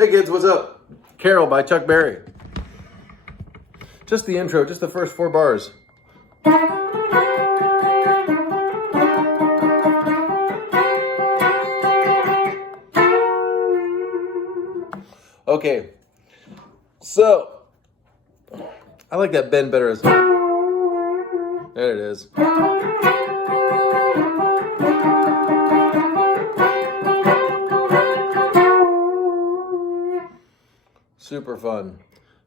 Hey kids, what's up? Carol by Chuck Berry. Just the intro, just the first 4 bars. Okay, so I like that bend better as. There it is. Super fun.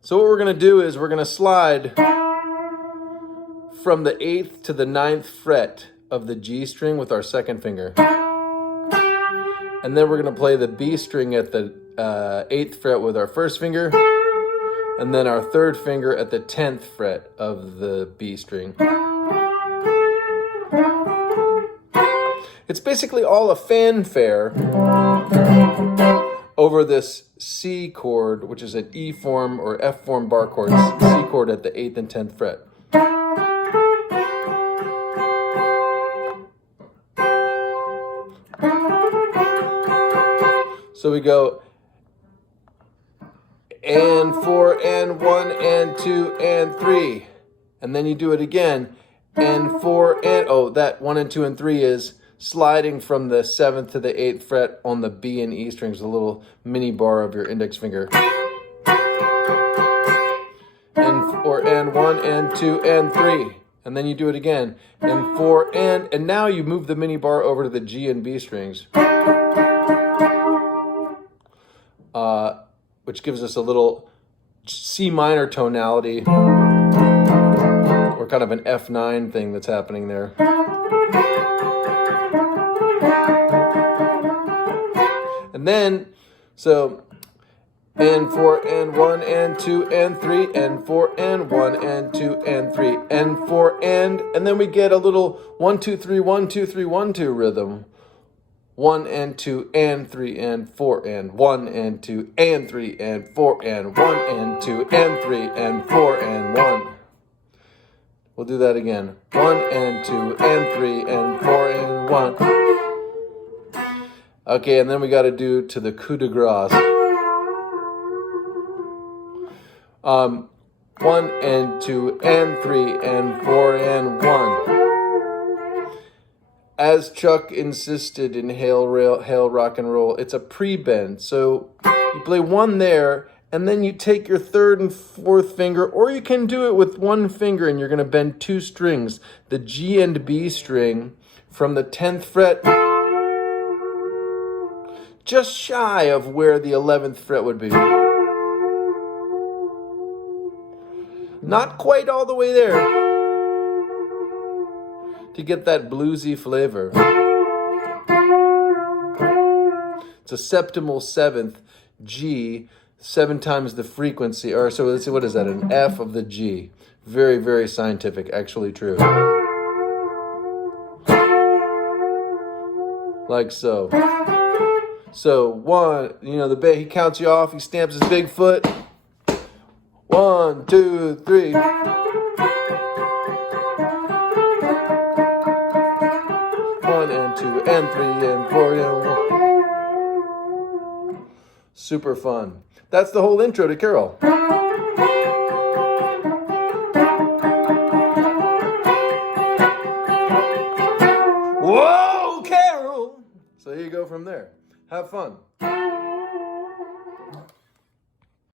So what we're going to do is we're going to slide from the 8th to the 9th fret of the G string with our 2nd finger. And then we're going to play the B string at the 8th fret with our 1st finger. And then our 3rd finger at the 10th fret of the B string. It's basically all a fanfare over this C chord, which is an E form or F form bar chord, C chord at the 8th and 10th fret. So we go and 4 and 1 and 2 and 3. And then you do it again. And 4 and, oh, that 1 and 2 and 3 is sliding from the 7th to the 8th fret on the B and E strings, a little mini bar of your index finger. And 4 and 1 and 2 and 3. And then you do it again. And 4 and now you move the mini bar over to the G and B strings. Which gives us a little C minor tonality, or kind of an F9 thing that's happening there. And then, so, and 4 and 1 and 2 and 3 and 4 and 1 and 2 and 3 and 4 and then we get a little 1 2 3 1 2 3 1 2 rhythm. 1 and 2 and 3 and 4 and 1 and 2 and 3 and 4 and 1 and 2 and 3 and 4 and 1. We'll do that again. 1 and 2 and 3 and 4 and 1. Okay, and then we got to do to the coup de grace. 1 and 2 and 3 and 4 and 1. As Chuck insisted in Hail Rock and Roll, it's a pre-bend. So you play 1 there, and then you take your 3rd and 4th finger, or you can do it with 1 finger, and you're going to bend 2 strings. The G and B string from the 10th fret, just shy of where the 11th fret would be. Not quite all the way there, to get that bluesy flavor. It's a septimal 7th G, 7 times the frequency, or so let's see, what is that, an F of the G. Very, very scientific, actually true. Like so. So 1, you know, he counts you off, he stamps his big foot. 1, 2, 3. 1 and 2 and 3 and 4 and 1. Super fun. That's the whole intro to Carol. Whoa, Carol! So here you go from there. Have fun.